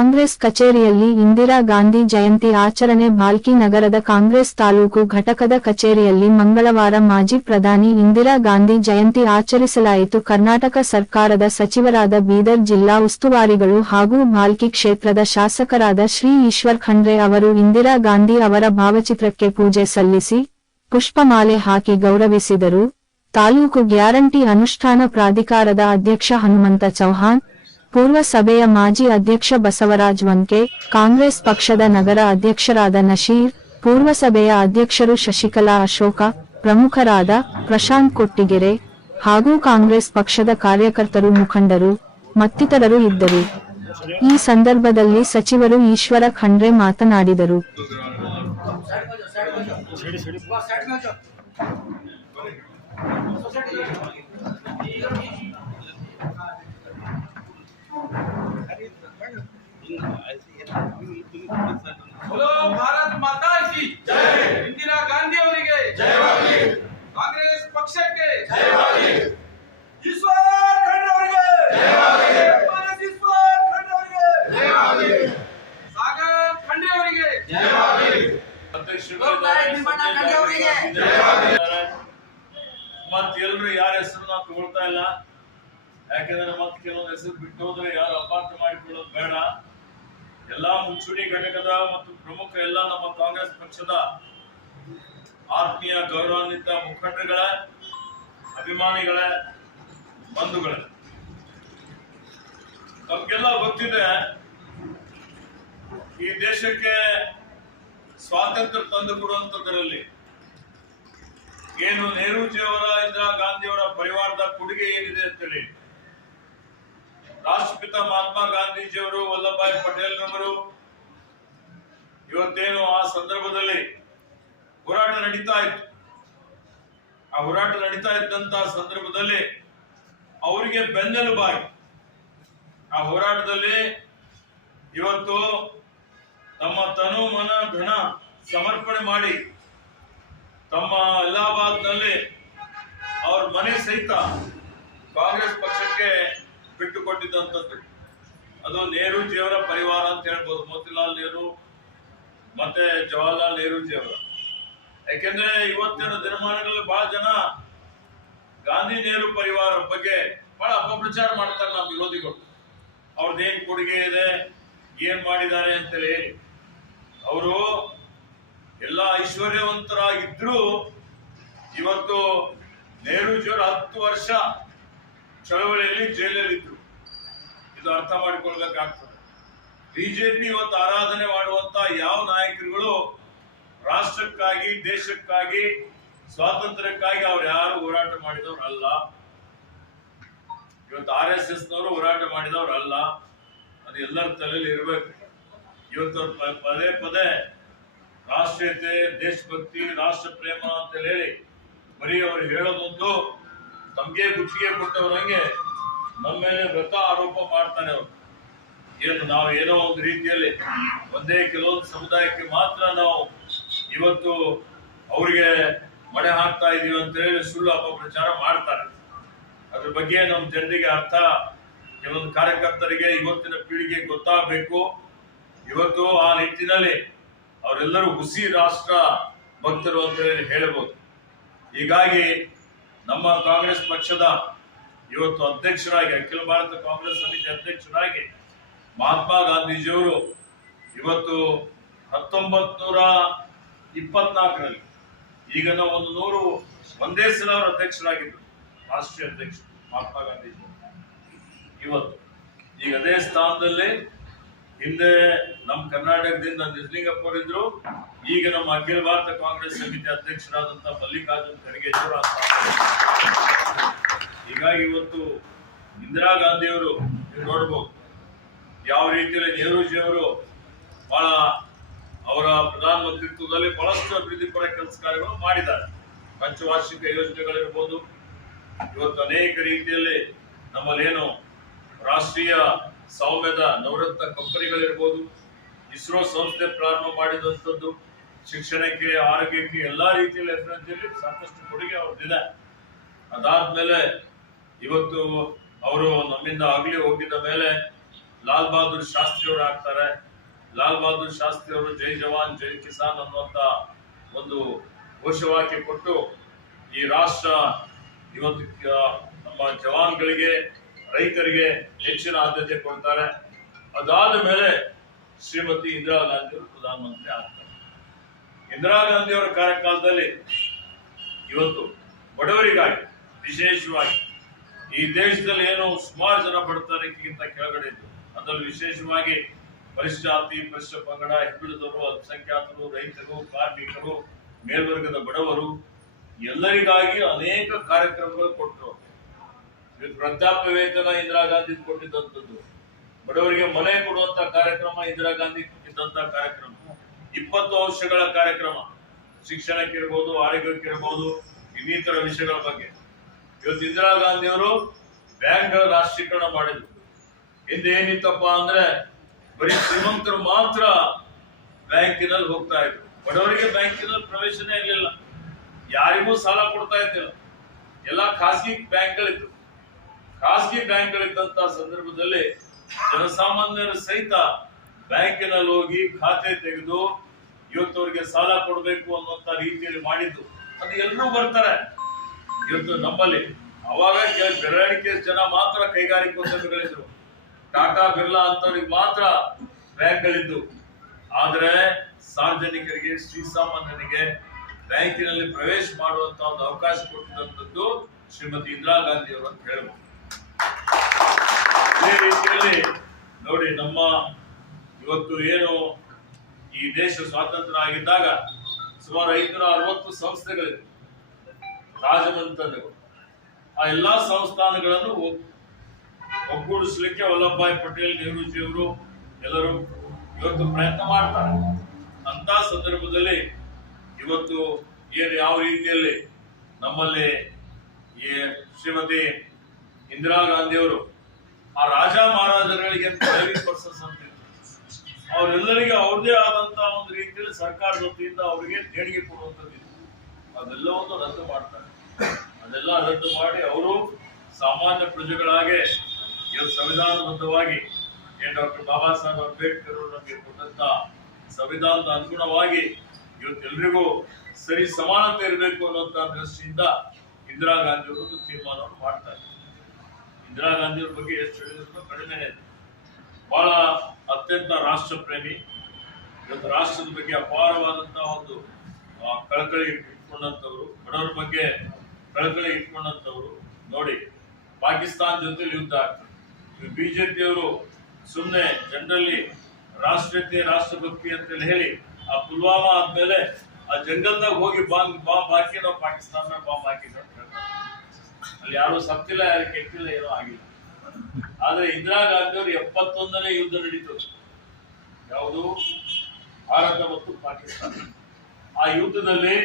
ಕಾಂಗ್ರೆಸ್ ಕಚೇರಿಯಲ್ಲಿ ಇಂದಿರಾ ಗಾಂಧಿ ಜಯಂತಿ ಆಚರಣೆ ಭಾಲ್ಕಿ ನಗರದ ಕಾಂಗ್ರೆಸ್ ತಾಲೂಕು ಘಟಕದ ಕಚೇರಿಯಲ್ಲಿ ಮಂಗಳವಾರ ಮಾಜಿ ಪ್ರಧಾನಿ ಇಂದಿರಾ ಗಾಂಧಿ ಜಯಂತಿ ಆಚರಿಸಲಾಯಿತು. ಕರ್ನಾಟಕ ಸರ್ಕಾರದ ಸಚಿವರಾದ ಬೀದರ್ ಜಿಲ್ಲಾ ಉಸ್ತುವಾರಿಗಳು ಹಾಗೂ ಭಾಲ್ಕಿ ಕ್ಷೇತ್ರದ ಶಾಸಕರಾದ ಶ್ರೀ ಈಶ್ವರ್ ಖಂಡ್ರೆ ಅವರು ಇಂದಿರಾ ಗಾಂಧಿ ಅವರ ಭಾವಚಿತ್ರಕ್ಕೆ ಪೂಜೆ ಸಲ್ಲಿಸಿ, ಪುಷ್ಪಮಾಲೆ ಹಾಕಿ ಗೌರವಿಸಿದರು. ತಾಲೂಕು ಗ್ಯಾರಂಟಿ ಅನುಷ್ಠಾನ ಪ್ರಾಧಿಕಾರದ ಅಧ್ಯಕ್ಷ ಹನುಮಂತ ಚೌಹಾಣ್ ಪೂರ್ವಸಭೆಯ ಮಾಜಿ ಅಧ್ಯಕ್ಷ ಬಸವರಾಜ್ ವಂಕೆ, ಕಾಂಗ್ರೆಸ್ ಪಕ್ಷದ ನಗರ ಅಧ್ಯಕ್ಷರಾದ ನಶೀರ್ ಪೂರ್ವ ಸಭೆಯ ಅಧ್ಯಕ್ಷರು ಶಶಿಕಲಾ ಅಶೋಕ, ಪ್ರಮುಖರಾದ ಪ್ರಶಾಂತ್ ಕೊಟ್ಟಿಗೆರೆ ಹಾಗೂ ಕಾಂಗ್ರೆಸ್ ಪಕ್ಷದ ಕಾರ್ಯಕರ್ತರು ಮುಖಂಡರು ಮತ್ತಿತರರು ಇದ್ದರು. ಈ ಸಂದರ್ಭದಲ್ಲಿ ಸಚಿವರು ಈಶ್ವರ ಖಂಡ್ರೆ ಮಾತನಾಡಿದರು. ಭಾರತ್ ಮಾತಾ ಕಿ ಜೈ. ಇಂದಿರಾ ಗಾಂಧಿ ಅವರಿಗೆ ಜಯವಾಗಲಿ ಕಾಂಗ್ರೆಸ್ ಪಕ್ಷಕ್ಕೆ ಜಯವಾಗಲಿ ಈಶ್ವರ್ ಖಂಡ್ ಅವರಿಗೆ ಜಯವಾಗಲಿ ಭಾರತ್ ಈಶ್ವರ್ ಖಂಡ್ ಅವರಿಗೆ ಜಯವಾಗಲಿ ಸಾಗರ್ ಖಂಡ್ರೆ ಅವರಿಗೆ ಜಯವಾಗಲಿ ಮತ್ತೆಲ್ಲರೂ ಯಾರ ಹೆಸರು ನಾವು ತಗೊಳ್ತಾ ಇಲ್ಲ. ಯಾಕಂದ್ರೆ ಮತ್ತೆ ಕೆಲವೊಂದು ಹೆಸರು ಬಿಟ್ಟು ಹೋದ್ರೆ ಯಾರು ಅಪಾರ್ಥ ಮಾಡಿಕೊಳ್ಳೋದು ಬೇಡ. ಎಲ್ಲಾ ಮುಂಚೂಣಿ ಘಟಕದ ಮತ್ತು ಪ್ರಮುಖ ಎಲ್ಲ ನಮ್ಮ ಕಾಂಗ್ರೆಸ್ ಪಕ್ಷದ ಆತ್ಮೀಯ ಗೌರವಾನ್ವಿತ ಮುಖಂಡರುಗಳ, ಅಭಿಮಾನಿಗಳ, ಬಂಧುಗಳ. ನಮ್ಗೆಲ್ಲ ಗೊತ್ತಿದೆ, ಈ ದೇಶಕ್ಕೆ ಸ್ವಾತಂತ್ರ್ಯ ತಂದು ಕೊಡುವಂತದ್ರಲ್ಲಿ ಏನು ನೆಹರೂಜಿಯವರ, ಇಂದಿರಾ ಗಾಂಧಿಯವರ ಪರಿವಾರದ ಕೊಡುಗೆ ಏನಿದೆ ಅಂತೇಳಿ. ರಾಷ್ಟ್ರಪಿತ ಮಹಾತ್ಮ ಗಾಂಧೀಜಿಯವರು ವಲ್ಲಭಾಯ್ ಪಟೇಲ್ ನವರು ಇವತ್ತೇನು ಆ ಸಂದರ್ಭದಲ್ಲಿ ಹೋರಾಟ ನಡೀತಾ ಇತ್ತು. ಆ ಹೋರಾಟ ನಡೀತಾ ಇದ್ದಂತ ಸಂದರ್ಭದಲ್ಲಿ ಅವರಿಗೆ ಬೆನ್ನೆಲುಬಾಗಿ ಆ ಹೋರಾಟದಲ್ಲಿ ಇವತ್ತು ತಮ್ಮ ತನು, ಮನ, ಧನ ಸಮರ್ಪಣೆ ಮಾಡಿ ತಮ್ಮ ಅಲಹಾಬಾದ್ನಲ್ಲಿ ಅವ್ರ ಮನೆ ಸಹಿತ ಕಾಂಗ್ರೆಸ್ ಪಕ್ಷಕ್ಕೆ ಬಿಟ್ಟು ಕೊಟ್ಟಿದ್ದಂಥದ್ದು ಅದು ನೆಹರೂಜಿಯವರ ಪರಿವಾರ ಅಂತ ಹೇಳ್ಬೋದು. ಮೋತಿಲಾಲ್ ನೆಹರು ಮತ್ತೆ ಜವಾಹರ್ಲಾಲ್ ನೆಹರೂಜಿಯವರ. ಯಾಕೆಂದ್ರೆ ಇವತ್ತಿನ ದಿನಮಾನಗಳಲ್ಲಿ ಬಹಳ ಜನ ಗಾಂಧಿ ನೆಹರು ಪರಿವಾರ ಬಗ್ಗೆ ಬಹಳ ಅಪಪ್ರಚಾರ ಮಾಡ್ತಾರೆ ನಮ್ಮ ವಿರೋಧಿಗಳು. ಅವ್ರದ್ದೇನ್ ಕೊಡುಗೆ ಇದೆ, ಏನ್ ಮಾಡಿದ್ದಾರೆ ಅಂತೇಳಿ ಅವರು ಎಲ್ಲ ಐಶ್ವರ್ಯವಂತರಾಗಿದ್ರು ಇವತ್ತು ನೆಹರೂಜಿಯವರು ಹತ್ತು ವರ್ಷ ಚಳವಳಿಯಲ್ಲಿ ಜೈಲಲ್ಲಿ ಇದ್ರು ಇದು ಅರ್ಥ ಮಾಡಿಕೊಳ್ಬೇಕಾಗ್ತದೆ. ಬಿಜೆಪಿ ಇವತ್ತು ಆರಾಧನೆ ಮಾಡುವಂತ ಯಾವ ನಾಯಕರುಗಳು ರಾಷ್ಟ್ರಕ್ಕಾಗಿ, ದೇಶಕ್ಕಾಗಿ, ಸ್ವಾತಂತ್ರ್ಯಕ್ಕಾಗಿ ಅವ್ರು ಯಾರು ಹೋರಾಟ ಮಾಡಿದವರಲ್ಲ ಇವತ್ತು ಆರ್ ಎಸ್ ನವರು ಹೋರಾಟ ಮಾಡಿದವರಲ್ಲ ಅದು ಎಲ್ಲರ ತಲೆಯಲ್ಲಿ ಇರಬೇಕು. ಇವತ್ತು ಪದೇ ಪದೇ ರಾಷ್ಟ್ರೀಯತೆ, ದೇಶಭಕ್ತಿ ರಾಷ್ಟ್ರ ಪ್ರೇಮ ಅಂತ ಹೇಳಿ ಬರೀ ಅವರು ಹೇಳೋದೊಂದು ತಮ್ಗೆ ಗುತ್ತಿಗೆ ಕೊಟ್ಟವರಂಗೆ ನಮ್ಮ ಮೇಲೆ ವ್ರತ ಆರೋಪ ಮಾಡ್ತಾನೆ ಅವರು. ಏನು, ನಾವು ಏನೋ ಒಂದು ರೀತಿಯಲ್ಲಿ ಒಂದೇ ಕೆಲವೊಂದು ಸಮುದಾಯಕ್ಕೆ ಮಾತ್ರ ನಾವು ಇವತ್ತು ಅವರಿಗೆ ಮಣೆ ಹಾಕ್ತಾ ಇದೀವಿ ಅಂತ ಹೇಳಿ ಸುಳ್ಳು ಅಪಪ್ರಚಾರ ಮಾಡ್ತಾರೆ. ಅದ್ರ ಬಗ್ಗೆ ನಮ್ಮ ಜನರಿಗೆ ಅರ್ಥ. ಕೆಲವೊಂದು ಕಾರ್ಯಕರ್ತರಿಗೆ ಇವತ್ತಿನ ಪೀಳಿಗೆ ಗೊತ್ತಾಗಬೇಕು. ಇವತ್ತು ಆ ನಿಟ್ಟಿನಲ್ಲಿ ಅವರೆಲ್ಲರೂ ಹುಸಿ ರಾಷ್ಟ್ರ ಭಕ್ತರು ಅಂತ ಹೇಳಿ ಹೇಳಬಹುದು ಹೀಗಾಗಿ ನಮ್ಮ ಕಾಂಗ್ರೆಸ್ ಪಕ್ಷದ ಇವತ್ತು ಅಧ್ಯಕ್ಷರಾಗಿ, ಅಖಿಲ ಭಾರತ ಕಾಂಗ್ರೆಸ್ ಸಮಿತಿ ಅಧ್ಯಕ್ಷರಾಗಿ ಮಹಾತ್ಮ ಗಾಂಧೀಜಿಯವರು ಇವತ್ತು ಹತ್ತೊಂಬತ್ ನೂರ ಇಪ್ಪತ್ನಾಲ್ಕರಲ್ಲಿ ಈಗ ನಾವು ಒಂದು ನೂರು, ಒಂದೇ ಸಲ ಅವರು ಅಧ್ಯಕ್ಷರಾಗಿದ್ದರು, ರಾಷ್ಟ್ರೀಯ ಅಧ್ಯಕ್ಷರು ಮಹಾತ್ಮ ಗಾಂಧೀಜಿ ಇವತ್ತು ಈಗ ಅದೇ ಸ್ಥಾನದಲ್ಲಿ ಹಿಂದೆ ನಮ್ಮ ಕರ್ನಾಟಕದಿಂದ ನಿಜಲಿಂಗಪ್ಪ ಅವರಿದ್ರು ಈಗ ನಮ್ಮ ಅಖಿಲ ಭಾರತ ಕಾಂಗ್ರೆಸ್ ಸಮಿತಿ ಅಧ್ಯಕ್ಷರಾದಂತ ಮಲ್ಲಿಕಾರ್ಜುನ್ ಖರ್ಗೆ ಅವರು ಆ ಸ್ಥಾನದಲ್ಲಿ. ಹೀಗಾಗಿ ಇವತ್ತು ಇಂದಿರಾ ಗಾಂಧಿಯವರು ನೀವು ನೋಡ್ಬೋದು, ಯಾವ ರೀತಿಯಲ್ಲಿ ನೆಹರೂಜಿ ಅವರು ಬಹಳ ಅವರ ಪ್ರಧಾನಮಂತ್ರಿತ್ವದಲ್ಲಿ ಬಹಳಷ್ಟು ಅಭಿವೃದ್ಧಿ ಪರ ಕೆಲಸ ಕಾರ್ಯಗಳು ಮಾಡಿದ್ದಾರೆ ಪಂಚವಾರ್ಷಿಕ ಯೋಜನೆಗಳಿರ್ಬೋದು, ಇವತ್ತು ಅನೇಕ ರೀತಿಯಲ್ಲಿ ನಮ್ಮಲ್ಲೇನು ರಾಷ್ಟ್ರೀಯ ಸೌಮ್ಯದ ನವರತ್ನ ಕಂಪನಿಗಳಿರ್ಬೋದು, ಇಸ್ರೋ ಸಂಸ್ಥೆ ಪ್ರಾರಂಭ ಮಾಡಿದಂಥದ್ದು, ಶಿಕ್ಷಣಕ್ಕೆ, ಆರೋಗ್ಯಕ್ಕೆ ಎಲ್ಲಾ ರೀತಿಯಲ್ಲಿ ಅಭಿವೃದ್ಧಿಯಲ್ಲಿ ಸಾಕಷ್ಟು ಕೊಡುಗೆ ಅವ್ರದ್ದಿದೆ. ಅದಾದ್ಮೇಲೆ ಇವತ್ತು ಅವರು ನಮ್ಮಿಂದ ಆಗಲಿ ಹೋಗಿದ ಮೇಲೆ ಲಾಲ್ ಬಹದ್ದೂರ್ ಶಾಸ್ತ್ರಿ ಅವರು ಆಗ್ತಾರೆ. ಲಾಲ್ ಬಹದ್ದೂರ್ ಶಾಸ್ತ್ರಿ ಅವರು ಜೈ ಜವಾನ್, ಜೈ ಕಿಸಾನ್ ಅನ್ನುವಂತ ಒಂದು ಘೋಷವಾಕ್ಯ ಕೊಟ್ಟು ಈ ರಾಷ್ಟ್ರ ಇವತ್ತು ನಮ್ಮ ಜವಾನ್ಗಳಿಗೆ ರೈತರಿಗೆ ಹೆಚ್ಚಿನ ಆದ್ಯತೆ ಕೊಡ್ತಾರೆ. ಅದಾದ ಮೇಲೆ ಶ್ರೀಮತಿ ಇಂದಿರಾ ಗಾಂಧಿ ಅವರು ಪ್ರಧಾನಮಂತ್ರಿ ಆಗ್ತಾರೆ. ಇಂದಿರಾ ಗಾಂಧಿ ಅವರ ಕಾರ್ಯಕಾಲದಲ್ಲಿ ಇವತ್ತು ಬಡವರಿಗಾಗಿ, ವಿಶೇಷವಾಗಿ ಈ ದೇಶದಲ್ಲಿ ಏನು ಸುಮಾರು ಜನ ಬಡತನಕ್ಕಿಂತ ಕೆಳಗಡೆ ಇದ್ದು ಅದರಲ್ಲಿ ವಿಶೇಷವಾಗಿ ಪರಿಶಿಷ್ಟ ಜಾತಿ ಪರಿಶಿಷ್ಟ ಪಂಗಡ ಹಿಂದುಳಿದವರು ಅಲ್ಪಸಂಖ್ಯಾತರು, ರೈತರು, ಕಾರ್ಮಿಕರು, ಮೇಲ್ವರ್ಗದ ಬಡವರು ಎಲ್ಲರಿಗಾಗಿ ಅನೇಕ ಕಾರ್ಯಕ್ರಮಗಳು ಕೊಟ್ಟರು. ಇವತ್ತು ವೃದ್ಧಾಪ್ಯ ವೇತನ ಇಂದಿರಾ ಗಾಂಧಿ ಕೊಟ್ಟಿದ್ದಂಥದ್ದು. ಬಡವರಿಗೆ ಮನೆ ಕೊಡುವಂತ ಕಾರ್ಯಕ್ರಮ, ಇಂದಿರಾ ಗಾಂಧಿ ಕೊಟ್ಟಿದ್ದಂತ ಕಾರ್ಯಕ್ರಮ. ಇಪ್ಪತ್ತು ಅಂಶಗಳ ಕಾರ್ಯಕ್ರಮ. ಶಿಕ್ಷಣಕ್ಕಿರ್ಬೋದು, ಆರೋಗ್ಯಕ್ಕಿರ್ಬೋದು, ಇನ್ನಿತರ ವಿಷಯಗಳ ಬಗ್ಗೆ. ಇವತ್ತು ಇಂದಿರಾ ಗಾಂಧಿ ಅವರು ಬ್ಯಾಂಕ್ಗಳ ರಾಷ್ಟ್ರೀಕರಣ ಮಾಡಿದ್ರು. ಹಿಂದೆ ಏನಿತ್ತಪ್ಪ ಅಂದ್ರೆ, ಬರೀ ಶ್ರೀಮಂತರು ಮಾತ್ರ ಬ್ಯಾಂಕಿನಲ್ಲಿ ಹೋಗ್ತಾ ಇದ್ರು. ಬಡವರಿಗೆ ಬ್ಯಾಂಕಿನಲ್ಲಿ ಪ್ರವೇಶನೇ ಇರಲಿಲ್ಲ. ಯಾರಿಗೂ ಸಾಲ ಕೊಡ್ತಾ ಇದ್ದಿಲ್ಲ. ಎಲ್ಲ ಖಾಸಗಿ ಬ್ಯಾಂಕ್ಗಳಿತ್ತು. ಖಾಸಗಿ ಬ್ಯಾಂಕ್ಗಳಿದ್ದಂಥ ಸಂದರ್ಭದಲ್ಲಿ ಜನಸಾಮಾನ್ಯರು ಸಹಿತ ಬ್ಯಾಂಕಿನಲ್ಲಿ ಹೋಗಿ ಖಾತೆ ತೆಗೆದು ಇವತ್ತು ಅವರಿಗೆ ಸಾಲ ಕೊಡಬೇಕು ಅನ್ನುವಂತ ರೀತಿಯಲ್ಲಿ ಮಾಡಿದ್ದು. ಅದು ಎಲ್ಲರೂ ಬರ್ತಾರೆ. ಇವತ್ತು ನಮ್ಮಲ್ಲಿ ಅವಾಗ ಬೆರಳಿಕೆ ಜನ ಮಾತ್ರ ಕೈಗಾರಿಕೋದ್ಯಮಿಗಳಿದ್ರು ಟಾಟಾ, ಬಿರ್ಲಾ ಅಂತವ್ರಿಗೆ ಮಾತ್ರ ಬ್ಯಾಂಕ್ಗಳಿದ್ದು. ಆದ್ರೆ ಸಾರ್ವಜನಿಕರಿಗೆ ಶ್ರೀಸಾಮಾನ್ಯನಿಗೆ ಬ್ಯಾಂಕಿನಲ್ಲಿ ಪ್ರವೇಶ ಮಾಡುವಂತ ಒಂದು ಅವಕಾಶ ಕೊಟ್ಟಂತದ್ದು ಶ್ರೀಮತಿ ಇಂದಿರಾ ಗಾಂಧಿ ಅವರು ಅಂತ ಹೇಳ್ಬೋದು. ಇದೇ ರೀತಿಯಲ್ಲಿ ನೋಡಿ ನಮ್ಮ ಇವತ್ತು ಏನು ಈ ದೇಶ ಸ್ವಾತಂತ್ರ್ಯ ಆಗಿದ್ದಾಗ ಸುಮಾರು ಐನೂರ ಅರವತ್ತು ಸಂಸ್ಥೆಗಳಿವೆ ರಾಜಮಂತ್ರಿಗಳು. ಆ ಎಲ್ಲಾ ಸಂಸ್ಥಾನಗಳನ್ನು ಒಗ್- ಒಗ್ಗೂಡಿಸ್ಲಿಕ್ಕೆ ವಲ್ಲಭಭಾಯಿ ಪಟೇಲ್ ನೆಹರೂಜಿಯವರು ಎಲ್ಲರೂ ಇವತ್ತು ಪ್ರಯತ್ನ ಮಾಡ್ತಾರೆ. ಅಂತ ಸಂದರ್ಭದಲ್ಲಿ ಇವತ್ತು ಏನು ಯಾವ ರೀತಿಯಲ್ಲಿ ನಮ್ಮಲ್ಲಿ ಈ ಶ್ರೀಮತಿ ಇಂದಿರಾ ಗಾಂಧಿಯವರು ಆ ರಾಜ ಮಹಾರಾಜರುಗಳಿಗೆ ಡ್ರೈವಿಂಗ್ ಪರ್ಸನ್ಸ್ ಅಂತ. ಅವರೆಲ್ಲರಿಗೆ ಅವ್ರದೇ ಆದಂತ ಒಂದು ರೀತಿಯಲ್ಲಿ ಸರ್ಕಾರದ ವತಿಯಿಂದ ಅವರಿಗೆ ದೇಣಿಗೆ ಕೊಡುವಂಥದ್ದು. ಅದೆಲ್ಲವನ್ನು ರದ್ದು ಮಾಡ್ತಾರೆ ಅದೆಲ್ಲ ರದ್ದು ಮಾಡಿ ಅವರು ಸಾಮಾನ್ಯ ಪ್ರಜೆಗಳಾಗೆ ಇವತ್ತು ಸಂವಿಧಾನಬದ್ಧವಾಗಿ ಏನ್ ಡಾಕ್ಟರ್ ಬಾಬಾ ಸಾಹೇಬ್ ಅಂಬೇಡ್ಕರ್ ಅವರು ನಮಗೆ ಕೊಟ್ಟಂತ ಸಂವಿಧಾನದ ಅನುಗುಣವಾಗಿ ಇವತ್ತು ಎಲ್ರಿಗೂ ಸರಿ ಸಮಾನತೆ ಇರಬೇಕು ಅನ್ನೋಂಥ ದೃಷ್ಟಿಯಿಂದ ಇಂದಿರಾ ಗಾಂಧಿ ಅವರು ತೀರ್ಮಾನವನ್ನು ಮಾಡ್ತಾರೆ ಇಂದಿರಾ ಗಾಂಧಿ ಅವ್ರ ಬಗ್ಗೆ ಎಷ್ಟು ಹೇಳಿದ್ರು ಕಡಿಮೆ ಬಹಳ ಅತ್ಯಂತ ರಾಷ್ಟ್ರ ಪ್ರೇಮಿ. ಇವತ್ತು ರಾಷ್ಟ್ರದ ಬಗ್ಗೆ ಅಪಾರವಾದಂತಹ ಒಂದು ಕಳಕಳಿ ಇಟ್ಕೊಂಡಂತವ್ರು ಬಡವರ ಬಗ್ಗೆ ಕಳಕಳಿ ಇಟ್ಕೊಂಡಂತವ್ರು ನೋಡಿ, ಪಾಕಿಸ್ತಾನ ಜೊತೆ ಯುದ್ಧ ಆಗ್ತದೆ. ಬಿಜೆಪಿಯವರು ಸುಮ್ಮನೆ ಜನರಲ್ಲಿ ರಾಷ್ಟ್ರೀಯತೆ, ರಾಷ್ಟ್ರಭಕ್ತಿ ಅಂತೇಳಿ ಹೇಳಿ, ಆ ಪುಲ್ವಾಮಾ ಆದ್ಮೇಲೆ ಆ ಜಂಗಲ್ದಾಗ ಹೋಗಿ ಬಾಂಬ್ ಬಾಂಬ್ ಹಾಕಿ ನಾವು ಪಾಕಿಸ್ತಾನ ಬಾಂಬ್ ಹಾಕಿದ್ರು. ಅಲ್ಲಿ ಯಾರು ಸತ್ತಿಲ್ಲ, ಯಾರು ಕೆಟ್ಟಿಲ್ಲ, ಏನೋ ಆಗಿಲ್ಲ. ಆದ್ರೆ ಇಂದಿರಾ ಗಾಂಧಿ ಅವರು ಎಪ್ಪತ್ತೊಂದನೇ ಯುದ್ಧ ನಡೀತು. ಯಾವುದು? ಭಾರತ ಮತ್ತು ಪಾಕಿಸ್ತಾನ. ಆ ಯುದ್ಧದಲ್ಲಿ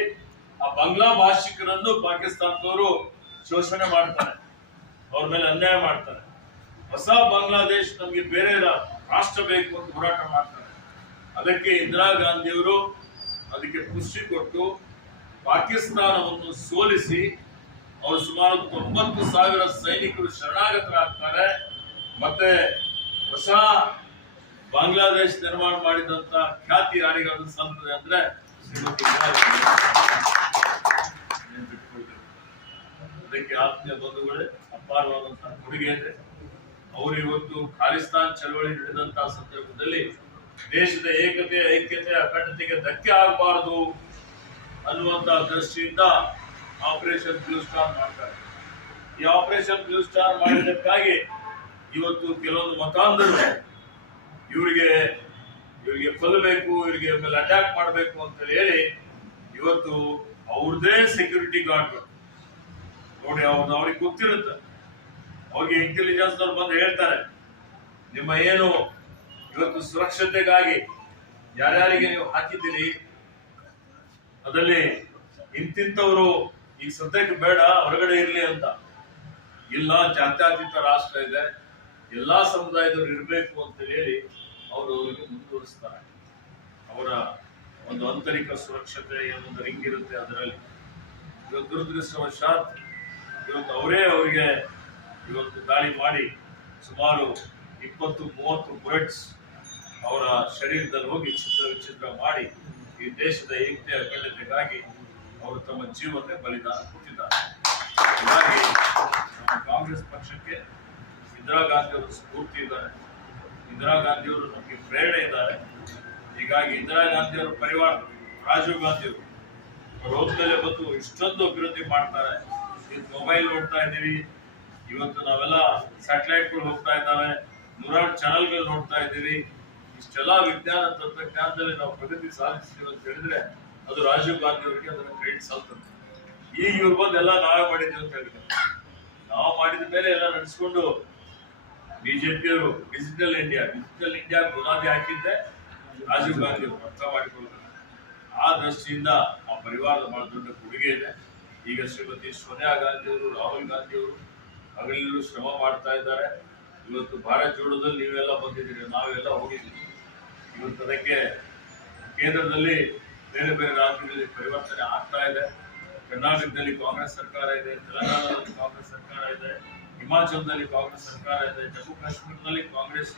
ಆ ಬಂಗ್ಲಾ ಭಾಷಿಕರನ್ನು ಪಾಕಿಸ್ತಾನದವರು ಶೋಷಣೆ ಮಾಡ್ತಾರೆ. ಅವ್ರ ಮೇಲೆ ಅನ್ಯಾಯ ಮಾಡ್ತಾರೆ. ಹೊಸ ಬಾಂಗ್ಲಾದೇಶ್ ನಮಗೆ ಬೇರೆ ರಾಷ್ಟ್ರ ಬೇಕು ಅಂತ ಹೋರಾಟ ಮಾಡ್ತಾರೆ. ಅದಕ್ಕೆ ಇಂದಿರಾ ಗಾಂಧಿಯವರು ಅದಕ್ಕೆ ಪುಷ್ಟಿ ಕೊಟ್ಟು ಪಾಕಿಸ್ತಾನವನ್ನು ಸೋಲಿಸಿ ಅವರು ಸುಮಾರು ತೊಂಬತ್ತು ಸಾವಿರ ಸೈನಿಕರು ಶರಣಾಗತರಾಗ್ತಾರೆ. ಮತ್ತೆ ಹೊಸ ಬಾಂಗ್ಲಾದೇಶ್ ನಿರ್ಮಾಣ ಮಾಡಿದಂತ ಖ್ಯಾತಿ ಯಾರಿಗಾದ್ರೂ ಸಂತದೆ ಅಂದ್ರೆ. ಅದಕ್ಕೆ ಆತ್ಮೀಯ ಬಂಧುಗಳೇ ಅಪಾರವಾದಂತಹ ಕೊಡುಗೆ ಇದೆ. ಅವರು ಇವತ್ತು ಖಾಲಿಸ್ತಾನ್ ಚಳವಳಿ ನಡೆದಂತಹ ಸಂದರ್ಭದಲ್ಲಿ ದೇಶದ ಏಕತೆ, ಐಕ್ಯತೆ, ಅಖಂಡತೆಗೆ ಧಕ್ಕೆ ಆಗಬಾರದು ಅನ್ನುವಂತಹ ದೃಷ್ಟಿಯಿಂದ ಆಪರೇಷನ್ ಬ್ಲೂ ಸ್ಟಾರ್ ಮಾಡ್ತಾರೆ. ಈ ಆಪರೇಷನ್ ಬ್ಲೂ ಸ್ಟಾರ್ ಮಾಡಿದ್ದಕ್ಕಾಗಿ ಇವತ್ತು ಕೆಲವೊಂದು ಮತಾಂಧರು ಇವರಿಗೆ ಇವರಿಗೆ ಕೊಲ್ಲಬೇಕು, ಇವರಿಗೆ ಮೇಲೆ ಅಟ್ಯಾಕ್ ಮಾಡಬೇಕು ಅಂತ ಹೇಳಿ ಇವತ್ತು ಅವ್ರದೇ ಸೆಕ್ಯೂರಿಟಿ ಗಾರ್ಡ್ ನೋಡಿ ಅವ್ರದ್ದು ಅವ್ರಿಗೆ ಗೊತ್ತಿರುತ್ತೆ. ಅವ್ರಿಗೆ ಇಂಟೆಲಿಜೆನ್ಸ್ ಅವ್ರು ಬಂದು ಹೇಳ್ತಾರೆ, ನಿಮ್ಮ ಏನು ಇವತ್ತು ಸುರಕ್ಷತೆಗಾಗಿ ಯಾರ್ಯಾರಿಗೆ ನೀವು ಹಾಕಿದ್ದೀರಿ? ಅದರಲ್ಲಿ ಇಂತಿಂತವರು ಈಗ ಸದ್ಯಕ್ಕೆ ಬೇಡ, ಹೊರಗಡೆ ಇರಲಿ ಅಂತ. ಇಲ್ಲ, ಜಾತ್ಯಾತೀತ ರಾಷ್ಟ್ರ ಇದೆ. ಎಲ್ಲಾ ಸಮುದಾಯದವರು ಇರಬೇಕು ಅಂತ ಹೇಳಿ ಅವರು ಅವರಿಗೆ ಮುಂದುವರಿಸ್ತಾರೆ. ಅವರ ಒಂದು ಆಂತರಿಕ ಸುರಕ್ಷತೆ ಏನೊಂದು ರಿಂಗಿರುತ್ತೆ ಅದರಲ್ಲಿ. ಇವತ್ತು ದುರದೃಷ್ಟವಶಾತ್ ಇವತ್ತು ಅವರೇ ಅವರಿಗೆ ಇವತ್ತು ದಾಳಿ ಮಾಡಿ ಸುಮಾರು ಇಪ್ಪತ್ತು, ಮೂವತ್ತು ಬುಲೆಟ್ಸ್ ಅವರ ಶರೀರದಲ್ಲಿ ಹೋಗಿ ಚಿತ್ರ ವಿಚಿತ್ರ ಮಾಡಿ ಈ ದೇಶದ ಏಕತೆ ಅಖಂಡತೆಗಾಗಿ ಅವರು ತಮ್ಮ ಜೀವನ್ನೇ ಬಲಿದಾನ ಕೊಟ್ಟಿದ್ದಾರೆ. ಹೀಗಾಗಿ ನಮ್ಮ ಕಾಂಗ್ರೆಸ್ ಪಕ್ಷಕ್ಕೆ ಇಂದಿರಾ ಗಾಂಧಿಯವರು ಸ್ಫೂರ್ತಿ ಇದ್ದಾರೆ. ಇಂದಿರಾ ಗಾಂಧಿಯವರು ನಮಗೆ ಪ್ರೇರಣೆ ಇದ್ದಾರೆ. ಹೀಗಾಗಿ ಇಂದಿರಾ ಗಾಂಧಿ ಅವರ ಪರಿವಾರ, ರಾಜೀವ್ ಗಾಂಧಿಯವರು ಹೋದ್ಮೇಲೆ ಬಂದು ಇಷ್ಟೊಂದು ಅಭಿವೃದ್ಧಿ ಮಾಡ್ತಾರೆ. ಮೊಬೈಲ್ ನೋಡ್ತಾ ಇದ್ದೀವಿ ಇವತ್ತು ನಾವೆಲ್ಲ ಸ್ಯಾಟಲೈಟ್ಗಳು ಹೋಗ್ತಾ ಇದ್ದಾವೆ. ನೂರಾರು ಚಾನಲ್ಗಳು ನೋಡ್ತಾ ಇದ್ದೀವಿ ಇಷ್ಟೆಲ್ಲ ವಿಜ್ಞಾನ ತಂತ್ರಜ್ಞಾನದಲ್ಲಿ ನಾವು ಪ್ರಗತಿ ಸಾಧಿಸ್ತೀವಿ ಅಂತ ಹೇಳಿದ್ರೆ ಅದು ರಾಜೀವ್ ಗಾಂಧಿ ಅವರಿಗೆ ಅದರ ಕ್ರೆಡಿಟ್ ಸಲ್ತದೆ ಈಗ ಇವ್ರು ಬಂದು ಎಲ್ಲ ನಾವೇ ಮಾಡಿದ್ವಿ ಅಂತ ಹೇಳಿದ್ದಾರೆ ನಾವು ಮಾಡಿದ ಮೇಲೆ ಎಲ್ಲ ನಡೆಸ್ಕೊಂಡು ಬಿಜೆಪಿಯವರು ಡಿಜಿಟಲ್ ಇಂಡಿಯಾ ಡಿಜಿಟಲ್ ಇಂಡಿಯಾ ಬುನಾದಿ ಹಾಕಿದ್ದೆ ರಾಜೀವ್ ಗಾಂಧಿ ಅವರು, ಅರ್ಥ ಮಾಡಿಕೊಳ್ತಾರೆ ಆ ದೃಷ್ಟಿಯಿಂದ ಆ ಪರಿವಾರದ ಬಹಳ ದೊಡ್ಡ ಕೊಡುಗೆ ಇದೆ. ಈಗ ಶ್ರೀಮತಿ ಸೋನಿಯಾ ಗಾಂಧಿ ಅವರು, ರಾಹುಲ್ ಗಾಂಧಿ ಅವರು ಹಗಲಿಲ್ಲೂ ಶ್ರಮ ಮಾಡ್ತಾ ಇದ್ದಾರೆ. ಇವತ್ತು ಭಾರತ್ ಜೋಡೋದಲ್ಲಿ ನೀವೆಲ್ಲ ಬಂದಿದ್ದೀರಿ, ನಾವೆಲ್ಲ ಹೋಗಿದ್ದೀವಿ. ಇವತ್ತು ಅದಕ್ಕೆ ಕೇಂದ್ರದಲ್ಲಿ ಬೇರೆ ಬೇರೆ ರಾಜ್ಯಗಳಲ್ಲಿ ಪರಿವರ್ತನೆ ಆಗ್ತಾ ಇದೆ. ಕರ್ನಾಟಕದಲ್ಲಿ ಕಾಂಗ್ರೆಸ್ ಸರ್ಕಾರ ಇದೆ, ತೆಲಂಗಾಣದಲ್ಲಿ ಕಾಂಗ್ರೆಸ್ ಸರ್ಕಾರ ಇದೆ, ಹಿಮಾಚಲದಲ್ಲಿ ಕಾಂಗ್ರೆಸ್ ಸರ್ಕಾರ ಇದೆ, ಜಮ್ಮು ಕಾಶ್ಮೀರದಲ್ಲಿ ಕಾಂಗ್ರೆಸ್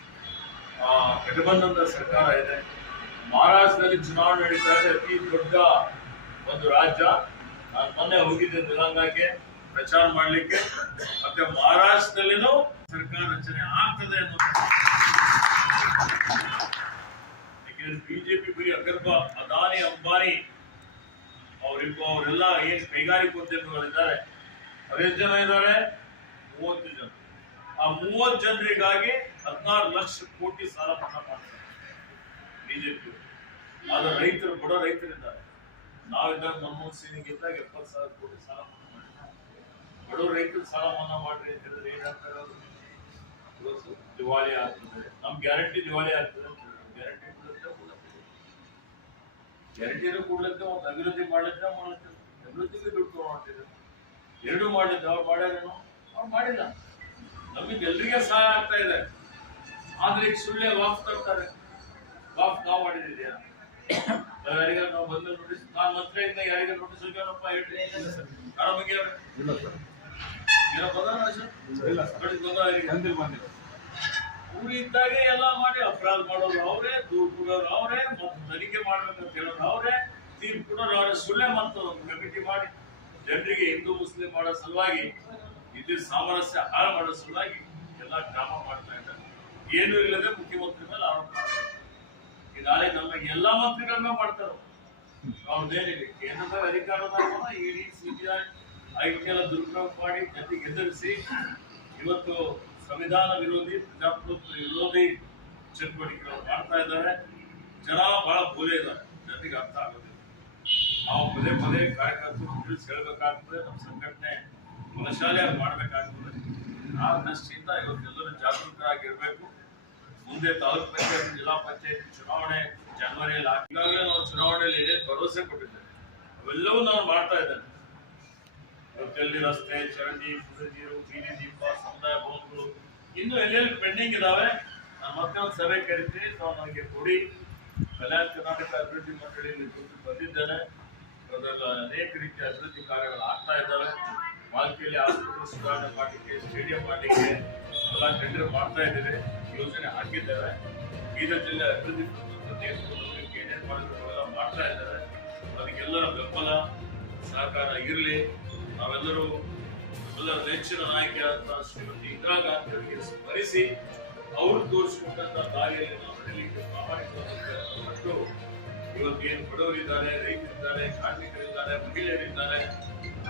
ಗಠಬಂಧನದ ಸರ್ಕಾರ ಇದೆ. ಮಹಾರಾಷ್ಟ್ರದಲ್ಲಿ ಚುನಾವಣೆ ನಡೀತಾ ಇದೆ. ಅತಿ ದೊಡ್ಡ ಒಂದು ರಾಜ್ಯ. ನಾನು ಮೊನ್ನೆ ಹೋಗಿದ್ದೆ ತೆಲಂಗಾಣಕ್ಕೆ ಪ್ರಚಾರ ಮಾಡಲಿಕ್ಕೆ. ಮತ್ತೆ ಮಹಾರಾಷ್ಟ್ರದಲ್ಲಿನೂ ಸರ್ಕಾರ ರಚನೆ ಆಗ್ತದೆ ಅನ್ನೋ ಯಾಕೆಂದ್ರೆ ಬಿಜೆಪಿ ಬರೀ ಅಗರ್ಭ ಅದಾನಿ, ಅಂಬಾನಿ, ಅವರಿಬ್ಬ ಅವರೆಲ್ಲ ಏನು ಕೈಗಾರಿಕೋದ್ಯಮಿಗಳಿದ್ದಾರೆ ಅವರೆಷ್ಟು ಜನ ಇದ್ದಾರೆ, ಮೂವತ್ತು ಜನ. ಆ ಮೂವತ್ತು ಜನರಿಗಾಗಿ ಹದಿನಾರು ಲಕ್ಷ ಕೋಟಿ ಸಾಲ ಮನ್ನಾ ಮಾಡ್ತಾರೆ ಬಿಜೆಪಿ ಆದ್ರೆ ರೈತರು, ಬಡ ರೈತರಿದ್ದಾರೆ. ನಾವಿದ್ದಾಗ ಮನಮೋಹನ್ ಸಿಂಗ್ ಇದ್ದಾಗ ಎಪ್ಪತ್ತು ಸಾವಿರ ಕೋಟಿ ಸಾಲ ಮನ್ನಾ ಮಾಡಿದ್ವಿ. ಬಡವ ರೈತರು ಸಾಲ ಮನ್ನಾ ಮಾಡ್ರಿ ಅಂತ ಹೇಳಿದ್ರೆ ಏನಾಗ್ತಾರೆ ಇವತ್ತು ದಿವಾಳಿ ಆಗ್ತದೆ. ನಮ್ ಗ್ಯಾರಂಟಿ ದಿವಾಳಿ ಆಗ್ತದೆ ಗ್ಯಾರಂಟಿ ಗ್ಯಾರಂಟಿನೂ ಕೊಡ್ಲಿಕ್ಕೆ ಒಂದು ಅಭಿವೃದ್ಧಿ ಮಾಡ್ಲಿಕ್ಕೆ ಮಾಡ್ಲಿಕ್ಕೆ ಅಭಿವೃದ್ಧಿಗೆ ದುಡ್ಡು ಮಾಡ್ತಿದ್ರು ಎರಡು ಮಾಡಿದ್ದು ಅವ್ರು ಮಾಡ್ಯಾರೇನು? ಅವ್ರು ಮಾಡಿಲ್ಲ. ನಮಗೆ ಎಲ್ರಿಗೆ ಸಹಾಯ ಆಗ್ತಾ ಇದೆ. ಆದ್ರೆ ಈಗ ಸುಳ್ಳೆ ವಾಪ್ ತರ್ತಾರೆ. ವಾಪ್ ನಾವು ಮಾಡಿದ್ಯಾ ಯಾರಿಗ ನಾವು ಬಂದು ನೋಟಿಸ್ ನಾನು ಇಂದ ಯಾರಿಗ ನೋಟಿಸ್ ಹೋಗ್ಯಾರಪ್ಪ ಹೇಳ್ರಿ. ಆರಾಮಾಗಿ ಅವ್ರೆ? ಏನೋ ಬಂದಾರ ಸರ್? ನೋಟಿಸ್ ಬಂದಾವ ಇದ್ದಾಗೆ ಎಲ್ಲ ಮಾಡಿ ಅಪರಾಧ ಮಾಡೋರು ಅವರೇ, ದೂರು ಕೊಡೋರು ಅವರೇ, ಮತ್ತು ತನಿಖೆ ಮಾಡ್ಬೇಕಂತ ಹೇಳೋರು ಅವರೇ. ತೀರ್ಪು ಕೊಡೋರು ಅವರೇ, ಸುಳ್ಳೆ ಮತ್ತು ಕಮಿಟಿ ಮಾಡಿ ಜನರಿಗೆ ಹಿಂದೂ, ಮುಸ್ಲಿಂ ಮಾಡೋ ಸಲುವಾಗಿ ವಿದ್ಯುತ್ ಸಾಮರಸ್ಯ ಹಾಳು ಮಾಡೋ ಸಲುವಾಗಿ ಎಲ್ಲ ಡ್ರಾಮಾ ಮಾಡ್ತಾ ಇದ್ದಾರೆ. ಏನು ಇಲ್ಲದೆ ಮುಖ್ಯಮಂತ್ರಿ ಮೇಲೆ ಆರೋಪ ಮಾಡ್ತಾರೆ. ನಾಳೆ ನಮ್ಮ ಎಲ್ಲಾ ಮಂತ್ರಿಗಳನ್ನ ಮಾಡ್ತಾರೆ ಅವ್ರದ್ದೇನಿದೆ? ಕೇಂದ್ರದ ಅಧಿಕಾರದಾಗ ಇಡೀ ಸಿಬಿಐ ಐಟಿ ಎಲ್ಲ ದುರುಪಯೋಗ ಮಾಡಿ ಜೊತೆಗೆ ಎದುರಿಸಿ, ಇವತ್ತು ಸಂವಿಧಾನ ವಿರೋಧಿ ಪ್ರಜಾಪ್ರಭುತ್ವ ಚಟುವಟಿಕೆಗಳು ಮಾಡ್ತಾ ಇದ್ದಾರೆ. ಜನ ಬಹಳ ಬೋಲೆ ಇದ್ದಾರೆ. ಜನರಿಗೆ ಅರ್ಥ ಆಗೋದಿಲ್ಲ. ನಾವು ಪದೇ ಪದೇ ಕಾರ್ಯಕರ್ತರು ತಿಳಿಸಿ ಹೇಳಬೇಕಾಗ್ತದೆ ನಮ್ಮ ಸಂಘಟನೆ ಬಲಶಾಲಿಯಾಗಿ ಮಾಡಬೇಕಾಗ್ತದೆ. ಆ ದೃಷ್ಟಿಯಿಂದ ಇವತ್ತೆಲ್ಲರೂ ಜಾಗೃತರಾಗಿರಬೇಕು ಮುಂದೆ ತಾಲೂಕ್ ಪಂಚಾಯತ್, ಜಿಲ್ಲಾ ಪಂಚಾಯತ್ ಚುನಾವಣೆ ಜನವರಿಯಲ್ಲಿ ಈಗಾಗಲೇ ನಾವು ಚುನಾವಣೆಯಲ್ಲಿ ಏನೇನು ಭರವಸೆ ಕೊಟ್ಟಿದ್ದೇವೆ, ಅವೆಲ್ಲವೂ ನಾನು ಮಾಡ್ತಾ ಇದ್ದೇನೆ ಇವತ್ತೆಲ್ಲಿ ರಸ್ತೆ, ಚರಂಡಿ ಬೀದಿ ದೀಪ, ಸಮುದಾಯ ಭವನಗಳು ಇನ್ನೂ ಎಲ್ಲೆಲ್ಲಿ ಪೆಂಡಿಂಗ್ ಇದಾವೆ ನಾನು ಮತ್ತೆ ಸಭೆ ಕರಿತೀನಿ ತಾವು ನನಗೆ ಕೊಡಿ. ಕಲ್ಯಾಣ ಕರ್ನಾಟಕ ಅಭಿವೃದ್ಧಿ ಮಂಡಳಿಯಲ್ಲಿ ಕುರಿತು ಬಂದಿದ್ದೇನೆ. ಅದರಲ್ಲಿ ಅನೇಕ ರೀತಿಯ ಅಭಿವೃದ್ಧಿ ಕಾರ್ಯಗಳು ಆಗ್ತಾ ಇದ್ದಾವೆ. ಮಾಲ್ಕಿಯಲ್ಲಿ ಆಸ್ಪತ್ರೆ ಸುಧಾರಣೆ ಮಾಡಲಿಕ್ಕೆ ಸ್ಟೇಡಿಯಂ ಮಾಡಲಿಕ್ಕೆ ಎಲ್ಲ ಟೆಂಡರ್ ಮಾಡ್ತಾ ಇದ್ದೀವಿ ಯೋಜನೆ ಹಾಕಿದ್ದೇವೆ ಬೀದರ್ ಜಿಲ್ಲೆ ಅಭಿವೃದ್ಧಿ ಏನೇನು ಮಾಡ್ತಾ ಇದ್ದಾರೆ. ಅದಕ್ಕೆಲ್ಲರ ಬೆಂಬಲ, ಸಹಕಾರ ಇರಲಿ. ನಾವೆಲ್ಲರೂ ಎಲ್ಲರ ನೆಚ್ಚಿನ ನಾಯಕಿಯಾದಂತಹ ಶ್ರೀಮತಿ ಇಂದಿರಾ ಗಾಂಧಿ ಅವರಿಗೆ ಸ್ಮರಿಸಿ ಅವರು ತೋರಿಸಿಕೊಟ್ಟಂತ ದಾರಿಯಲ್ಲಿ ನಾವು ನಡೀಲಿಕ್ಕೆ ಪ್ರಾಮಾಣಿಕವಾಗಿ ಇವತ್ತು ಏನು ಬಡವರಿದ್ದಾರೆ, ರೈತರಿದ್ದಾರೆ, ಕಾರ್ಮಿಕರಿದ್ದಾರೆ, ಮಹಿಳೆಯರಿದ್ದಾರೆ,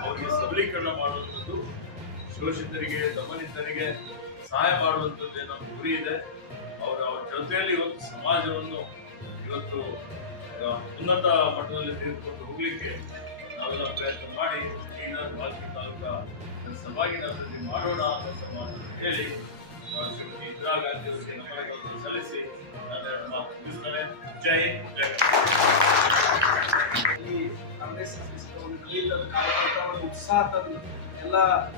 ಅವರಿಗೆ ಸಬಲೀಕರಣ ಮಾಡುವಂಥದ್ದು, ಶೋಷಿತರಿಗೆ, ದಮನಿತರಿಗೆ ಸಹಾಯ ಮಾಡುವಂಥದ್ದೇ ನಮ್ಮ ಗುರಿ ಇದೆ. ಅವರ ಜೊತೆಯಲ್ಲಿ ಇವತ್ತು ಸಮಾಜವನ್ನು ಇವತ್ತು ಉನ್ನತ ಮಟ್ಟದಲ್ಲಿ ತೆಗೆದುಕೊಂಡು ಹೋಗ್ಲಿಕ್ಕೆ ನಾವೆಲ್ಲ ಪ್ರಯತ್ನ ಮಾಡಿ ಶ್ರೀನಾಥ್ ಬಾಲ್ಕಿ ತಾಲೂಕ ಅಭಿವೃದ್ಧಿ ಮಾಡೋಣ ಅಂತ ಸಮಾಜ ಹೇಳಿ ಗಾಂಧಿ ಅವರಿಗೆ ಸಲ್ಲಿಸಿ ನಾನು. ಈ ಒಂದು ಒಂದು ಉತ್ಸಾಹ ತಂದು ಎಲ್ಲ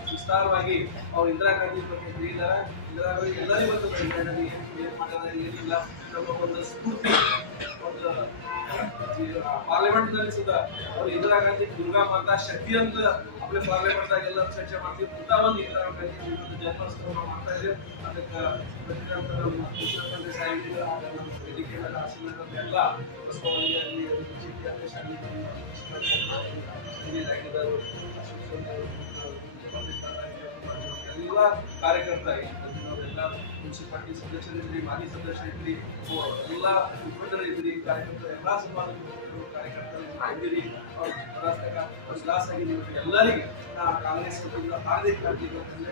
ವಿಸ್ತಾರವಾಗಿ ಅವ್ರು ಇಂದಿರಾ ಗಾಂಧಿ ಬಗ್ಗೆ ತಿಳಿದಾರೆ ಇಂದಿರಾ ಗಾಂಧಿ ಎಲ್ಲರಿಗೂ ಇಂದಿರಾ ಏನು ಏನ್ ಏನಿಲ್ಲ ನಮ್ಮ ಒಂದು ಸ್ಫೂರ್ತಿ ಒಂದು ಪಾರ್ಲಿಮೆಂಟ್ನಲ್ಲಿ ಸುತ್ತ ಅವರು ಇಂದಿರಾ ಗಾಂಧಿ ದುರ್ಗಾ ಮಾತಾ ಶಕ್ತಿ ಅಂತ ಮಕ್ಕಳು ಪಾರ್ಲಿಮೆಂಟ್ದಾಗ ಎಲ್ಲ ಚರ್ಚೆ ಮಾಡ್ತೀವಿ ಇಂಥ ಒಂದು ಇಂದಿರಾ ಗಾಂಧಿ ಒಂದು ಜನ್ಮೋತ್ಸವ ನಾವು ಮಾಡ್ತಾ ಇದ್ದೇವೆ ಅದಕ್ಕೆ ಪ್ರತಿಯೊಂದು ನಮ್ಮ ಕೃಷ್ಣ ಸಾಹಿತ್ಯ ನಮ್ಮ ವೇದಿಕೆ ಮೇಲೆ ಹಾಸನದ ಎಲ್ಲ ಬಸವಣ್ಣನಲ್ಲಿ ಚಿಕ್ಕ ಅಧ್ಯಕ್ಷ ಆಗಿದ್ದಾರೆ ಎಲ್ಲ ಕಾರ್ಯಕರ್ತರಾಗಿ ಎಲ್ಲ ಮುನ್ಸಿಪಾಲಿಟಿ ಸದಸ್ಯರಿದ್ರಿ ಮಾಜಿ ಸದಸ್ಯರಿದ್ರಿ ಎಲ್ಲ ಮುಖಂಡರು ಇದ್ರಿ, ಕಾರ್ಯಕರ್ತರು, ಎಲ್ಲ ಸಮಾಜದ ಕಾರ್ಯಕರ್ತರು ಇದ್ದೀರಿ ಅವ್ರ ಕ್ಲಾಸ್ ಆಗಿ ಎಲ್ಲರಿಗೂ ಕಾಂಗ್ರೆಸ್ ಹಾರ್ದಿಕ